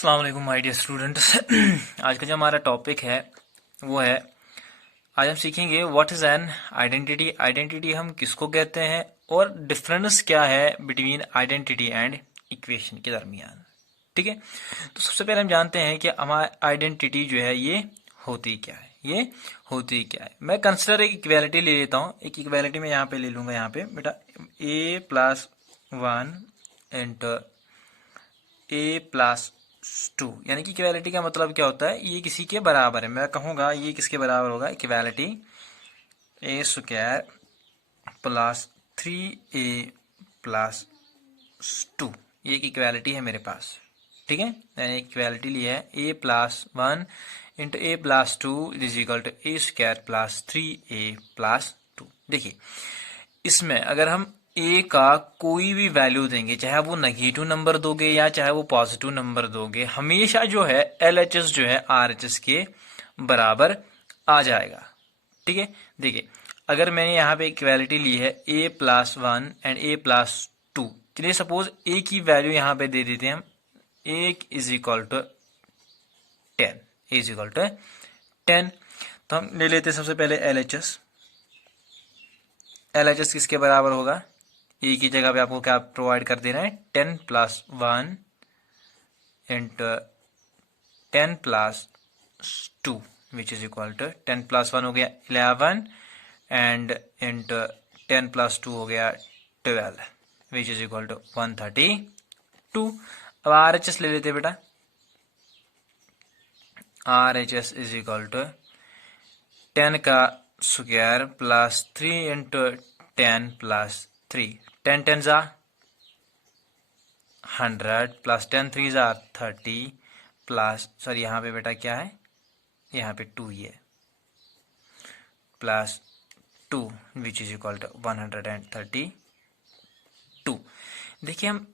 अस्सलाम वालेकुम my dear students. आज का जो हमारा टॉपिक है वो है, आज हम सीखेंगे what is an identity. Identity हम किसको कहते हैं और डिफरेंस क्या है बिटवीन आइडेंटिटी एंड इक्वेशन के दरमियान। ठीक है, तो सबसे पहले हम जानते हैं कि हमारी आइडेंटिटी जो है ये होती क्या है। ये होती क्या है, मैं कंसिडर एक इक्वेलिटी ले लेता हूँ। एक इक्वेलिटी में यहाँ पे ले लूंगा, यहाँ पे बेटा a+1 इंटू a+2, यानी कि इक्वालिटी का मतलब क्या होता है, ये किसी के बराबर है। मैं कहूँगा ये किसके बराबर होगा, इक्वालिटी a² प्लस 3a+2, ये एक इक्वालिटी है मेरे पास। ठीक है, मैंने इक्वालिटी ली है a+1 into a+2 is equal to a² plus 3a+2। देखिए, इसमें अगर हम ए का कोई भी वैल्यू देंगे, चाहे वो नेगेटिव नंबर दोगे या चाहे वो पॉजिटिव नंबर दोगे, हमेशा जो है एलएचएस जो है आरएचएस के बराबर आ जाएगा। ठीक है, देखिए अगर मैंने यहाँ पे इक्वालिटी ली है a+1 एंड a+2, चलिए सपोज ए की वैल्यू यहाँ पे दे देते हैं हम, a is equal to 10, is equal to 10। तो हम ले लेते हैं सबसे पहले एलएचएस। एलएचएस किसके बराबर होगा, ए की जगह पे आपको क्या प्रोवाइड कर देना है, 10+1 into 10+2 which is equal to 10+1 हो गया 11 एंड इंटू 10+2 हो गया 12 विच इज इक्वल टू 132। अब आरएचएस ले लेते हैं बेटा। आरएचएस इज इक्वल टू 10 का स्क्वायर प्लस 3 इंटू 10+3, 10 10 जा 100 प्लस 10 3 जा 30 प्लस, सॉरी यहाँ पे बेटा क्या है, यहाँ पे 2 ही है, plus 2 which is equal to 132। देखिए हम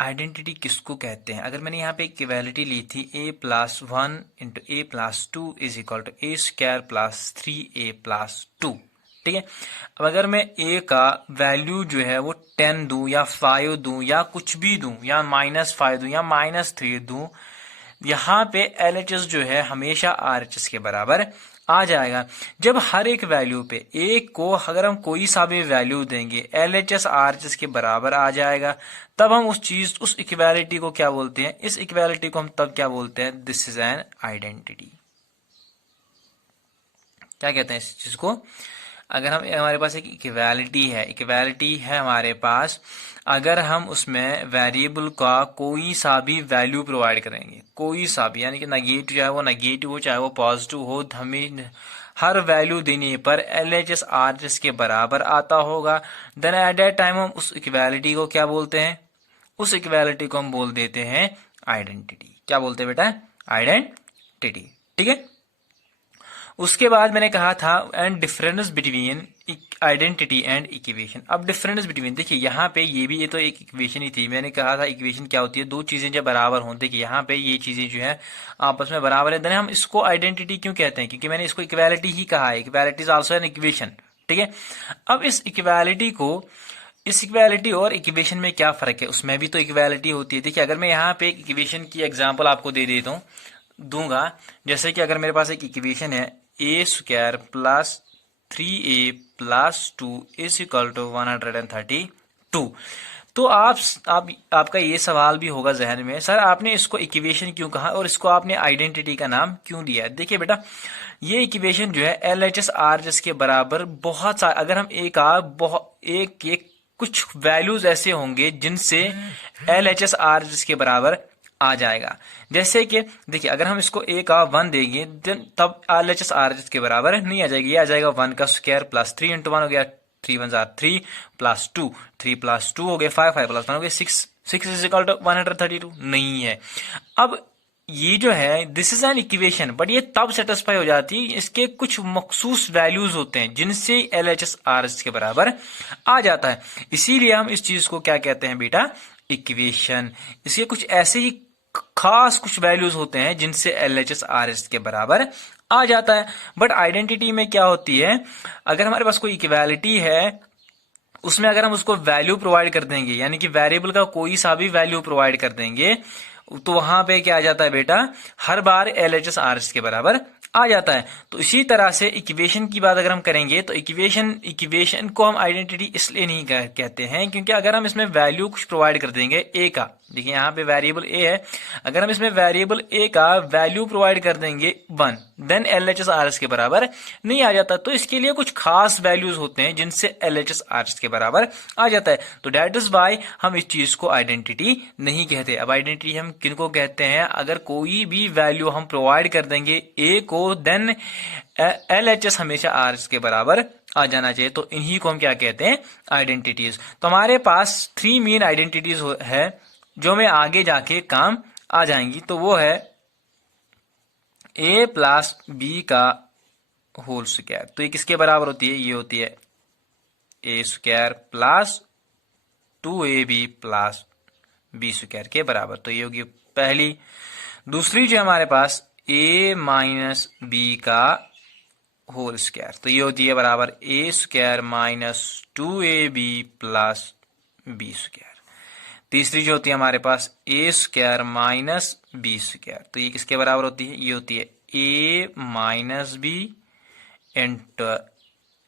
आइडेंटिटी किसको कहते हैं। अगर मैंने यहाँ पे इक्वालिटी ली थी a+1 into a+2 is equal to a² plus 3a+2। ठीक है, अब अगर मैं a का वैल्यू जो है वो 10 दूं या 5 दूं या कुछ भी दूं या -5 दूं या -3 दूं, यहाँ पे LHS जो है हमेशा RHS के बराबर आ जाएगा। जब हर एक वैल्यू पे एक को अगर हम कोई सा भी वैल्यू देंगे LHS RHS के बराबर आ जाएगा, तब हम उस इक्वालिटी को क्या बोलते हैं, इस इक्वालिटी को हम तब क्या बोलते हैं, दिस इज एन आइडेंटिटी। क्या कहते हैं इस चीज को, अगर हम हमारे पास एक इक्वालिटी है हमारे पास, अगर हम उसमें वेरिएबल का कोई सा भी वैल्यू प्रोवाइड करेंगे, कोई सा भी, यानी कि नेगेटिव चाहे वो नेगेटिव हो चाहे वो पॉजिटिव हो, हमें हर वैल्यू देने पर एलएचएस आरएचएस के बराबर आता होगा, देन एट दैट टाइम हम उस इक्वालिटी को क्या बोलते हैं, उस इक्वालिटी को हम बोल देते हैं आइडेंटिटी। क्या बोलते हैं बेटा, आइडेंटिटी। ठीक है, उसके बाद मैंने कहा था and difference between identity and equation. अब डिफरेंस बिटवीन, देखिए यहाँ पे ये तो एक इक्वेशन ही थी। मैंने कहा था इक्वेशन क्या होती है, दो चीजें जब बराबर हों। देखिए यहाँ पे ये चीजें जो है आपस में बराबर है, देन हम इसको आइडेंटिटी क्यों कहते हैं, क्योंकि मैंने इसको इक्वालिटी ही कहा है। Equality is also an equation. ठीक है, अब इस इक्वालिटी और इक्वेशन में क्या फर्क है, उसमें भी तो इक्वालिटी होती है। देखिए अगर मैं यहाँ पे एक इक्वेशन की एग्जांपल आपको दे देता हूँ, दूंगा, जैसे कि अगर मेरे पास एक इक्वेशन है a² plus 3a+2 is equal to 132। तो आपका ये सवाल भी होगा जहन में, सर आपने इसको इक्वेशन क्यों कहा और इसको आपने आइडेंटिटी का नाम क्यों दिया। देखिए बेटा, ये इक्वेशन जो है LHS RHS के बराबर बहुत सारे, अगर हम एक कुछ वैल्यूज ऐसे होंगे जिनसे LHS RHS के बराबर आ जाएगा। जैसे कि देखिए अगर हम इसको a का 1 देंगे तब LHS RHS के बराबर नहीं आ जाएगी, ये आ जाएगा 1 का स्क्वायर प्लस 3 इंटू 1 हो गया 3 1 3 प्लस 2 3 प्लस 2 हो गया 5 5 प्लस 1 हो गया 6 6 इज इक्वल टू 132 नहीं है। अब ये जो है this is an equation, but ये तब सेटिस्फाई हो जाती है, इसके कुछ मखसूस वैल्यूज होते हैं जिनसे LHS RHS के बराबर आ जाता है। इसीलिए हम इस चीज को क्या कहते हैं बेटा, इक्वेशन। इसके कुछ ऐसे ही खास कुछ वैल्यूज होते हैं जिनसे LHS RHS के बराबर आ जाता है। बट आइडेंटिटी में क्या होती है, अगर हमारे पास कोई इक्वालिटी है, उसमें अगर हम उसको वैल्यू प्रोवाइड कर देंगे, यानी कि वेरिएबल का कोई सा भी वैल्यू प्रोवाइड कर देंगे, तो वहां पे क्या आ जाता है बेटा, हर बार LHS RHS के बराबर आ जाता है। तो इसी तरह से इक्वेशन की बात अगर हम करेंगे तो इक्वेशन को हम आइडेंटिटी इसलिए नहीं कहते हैं क्योंकि अगर हम इसमें वैल्यू कुछ प्रोवाइड कर देंगे ए का, देखिए यहाँ पे वेरिएबल ए है, अगर हम इसमें वेरिएबल ए का वैल्यू प्रोवाइड कर देंगे 1, देन LHS RHS के बराबर नहीं आ जाता। तो इसके लिए कुछ खास वैल्यूज होते हैं जिनसे LHS RHS के बराबर आ जाता है। तो डेट इज वाई हम इस चीज को आइडेंटिटी नहीं कहते। अब आइडेंटिटी हम किनको कहते हैं, अगर कोई भी वैल्यू हम प्रोवाइड कर देंगे ए को, देन LHS हमेशा RHS के बराबर आ जाना चाहिए। तो इन्हीं को हम क्या कहते हैं, आइडेंटिटीज। तो हमारे पास 3 मेन आइडेंटिटीज है जो हमें आगे जाके काम आ जाएंगी। तो वो है a प्लस बी का होल स्क्वायर। तो ये किसके बराबर होती है, ये होती है a square plus 2ab plus B square के बराबर। तो ये होगी पहली। दूसरी जो हमारे पास a माइनस बी का होल स्क्वायर, तो ये होती है बराबर a square minus 2ab plus B square. तीसरी जो होती है हमारे पास a square minus B square, तो ये किसके बराबर होती है, ये होती है a minus B into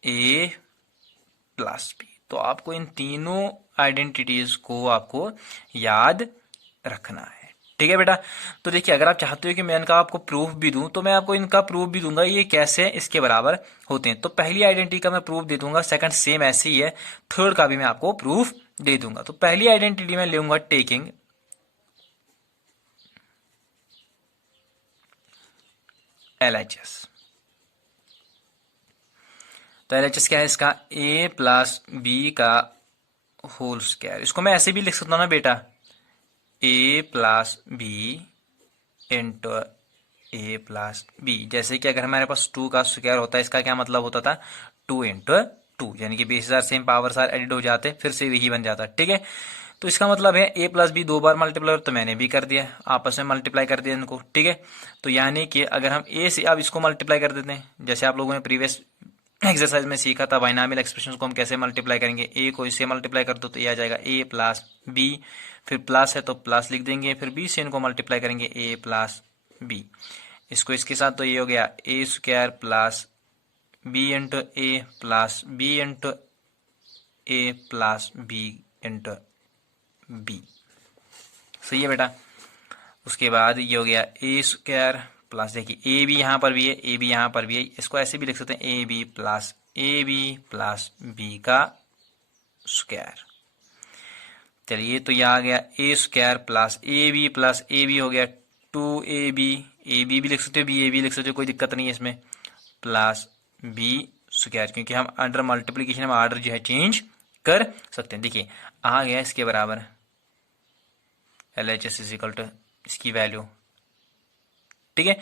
a plus B. तो आपको इन तीनों आइडेंटिटीज को आपको याद रखना है, ठीक है बेटा। तो देखिए अगर आप चाहते हो कि मैं इनका आपको प्रूफ भी दूं तो मैं आपको इनका प्रूफ भी दूंगा, ये कैसे इसके बराबर होते हैं। तो पहली आइडेंटिटी का मैं प्रूफ दे दूंगा, सेकंड सेम ऐसे ही है, थर्ड का भी मैं आपको प्रूफ दे दूंगा। तो पहली आइडेंटिटी में लूंगा टेकिंग LHS। तो LHS क्या है इसका, a प्लस बी का होल स्क्वायर। इसको मैं ऐसे भी लिख सकता हूं ना बेटा, a plus B into a plus B. जैसे कि अगर हमारे पास 2 का स्क्वायर होता है, इसका क्या मतलब होता था, 2 इंटू 2, यानी कि base are same powers are added हो जाते, फिर से यही बन जाता, ठीक है। तो इसका मतलब है a प्लस बी 2 बार मल्टीप्लाई, तो मैंने भी कर दिया, आपस में मल्टीप्लाई कर दिया इनको, ठीक है। तो यानी कि अगर हम a से अब इसको मल्टीप्लाई कर देते हैं, जैसे आप लोगों ने प्रीवियस एक्सरसाइज में सीखा था बाइनॉमियल एक्सप्रेशन को हम कैसे मल्टीप्लाई करेंगे, a को इससे मल्टीप्लाई कर दो तो ये आ जाएगा a प्लस बी, फिर प्लस है तो प्लस लिख देंगे, फिर b से इनको मल्टीप्लाई करेंगे a प्लस बी, इसको इसके साथ, तो ये हो गया a square plus B into A plus B into A plus B into B. सही है बेटा। उसके बाद ये हो गया a स्क्वायर प्लस, देखिए ए बी यहाँ पर भी है, ए बी यहाँ पर भी है, इसको ऐसे भी लिख सकते हैं ए बी प्लस बी का स्क्वायर। चलिए तो यह आ गया a square plus A B हो गया 2ab, ए बी भी लिख सकते हो, बी ए बी लिख सकते हो, कोई दिक्कत नहीं है इसमें, प्लस बी स्क्वायर, क्योंकि हम अंडर मल्टीप्लीकेशन हम आर्डर जो है चेंज कर सकते हैं। देखिए आ गया इसके बराबर LHS इज इक्वल टू इसकी वैल्यू, ठीक है।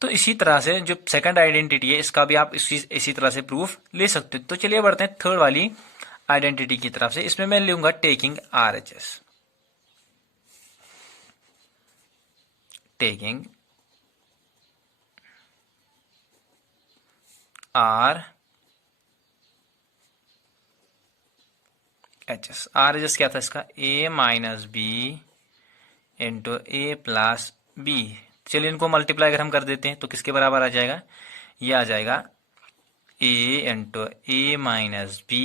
तो इसी तरह से जो सेकंड आइडेंटिटी है इसका भी आप इसी तरह से प्रूफ ले सकते हो। तो चलिए बढ़ते हैं थर्ड वाली आइडेंटिटी की तरफ से। इसमें मैं लूंगा टेकिंग RHS, टेकिंग RHS क्या था इसका, a minus B into A plus B. चलिए इनको मल्टीप्लाई अगर हम कर देते हैं तो किसके बराबर आ जाएगा, ये आ जाएगा a into A minus B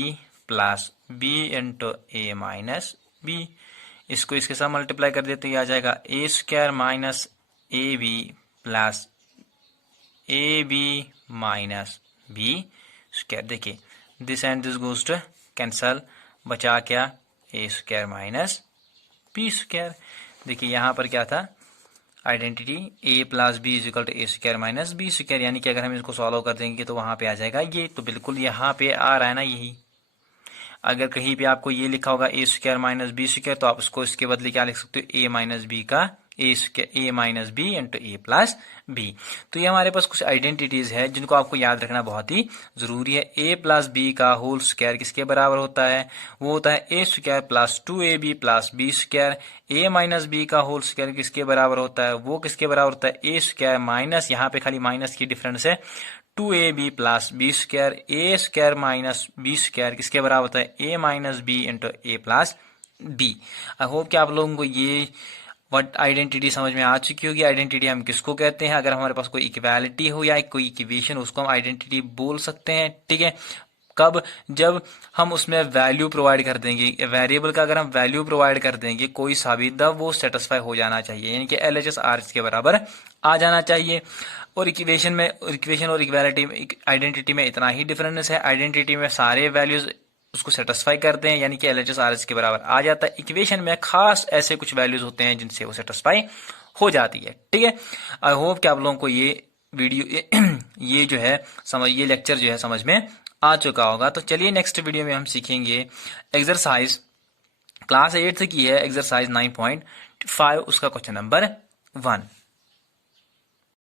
plus B into A minus B. इसको इसके साथ मल्टीप्लाई कर देते ये आ जाएगा a square minus a B plus A b minus B square. देखिए this and this goes to cancel, बचा क्या, a square minus B square. देखिए यहाँ पर क्या था identity, a plus b is equal to a square minus B square, यानी कि अगर हम इसको सॉल्व कर देंगे तो वहां पे आ जाएगा ये। तो बिल्कुल यहाँ पे आ रहा है ना यही। अगर कहीं पे आपको ये लिखा होगा ए स्क्वायर माइनस बी स्क्वायर, तो आप उसको इसके बदले क्या लिख सकते हो, ए माइनस बी का ए माइनस बी इंटू ए प्लस बी। तो ये हमारे पास कुछ आइडेंटिटीज है जिनको आपको याद रखना बहुत ही जरूरी है। ए प्लस बी का होल स्क्वायर किसके बराबर होता है, वो होता है a square plus 2ab plus B square. A minus B का होल स्क्वायर किसके बराबर होता है, वो किसके बराबर होता है, ए स्क्वायर माइनस, यहाँ पे खाली माइनस की डिफरेंस है, 2ab plus B square. A square minus B square किसके बराबर होता है, a minus B into A plus b. I hope कि आप लोगों को ये व्हाट आइडेंटिटी समझ में आ चुकी होगी। आइडेंटिटी हम किसको कहते हैं, अगर हमारे पास कोई इक्वालिटी हो या कोई इक्वेशन, उसको हम आइडेंटिटी बोल सकते हैं। ठीक है, कब, जब हम उसमें वैल्यू प्रोवाइड कर देंगे, वेरिएबल का अगर हम वैल्यू प्रोवाइड कर देंगे कोई सा भी, तब वो सेटिस्फाई हो जाना चाहिए, यानी कि LHS RHS के बराबर आ जाना चाहिए। और इक्वेशन में, इक्वेशन और इक्वालिटी आइडेंटिटी में इतना ही डिफरेंस है। आइडेंटिटी में सारे वैल्यूज उसको सेटिस्फाई करते हैं, यानी कि LHS RHS के बराबर आ जाता है। इक्वेशन में खास ऐसे कुछ वैल्यूज होते हैं जिनसे वो सेटिस्फाई हो जाती है। ठीक है, आई होप कि आप लोगों को ये वीडियो ये जो है समझ, ये लेक्चर जो है समझ में आ चुका होगा। तो चलिए नेक्स्ट वीडियो में हम सीखेंगे एक्सरसाइज क्लास 8 की है, एक्सरसाइज 9.5, उसका क्वेश्चन नंबर 1।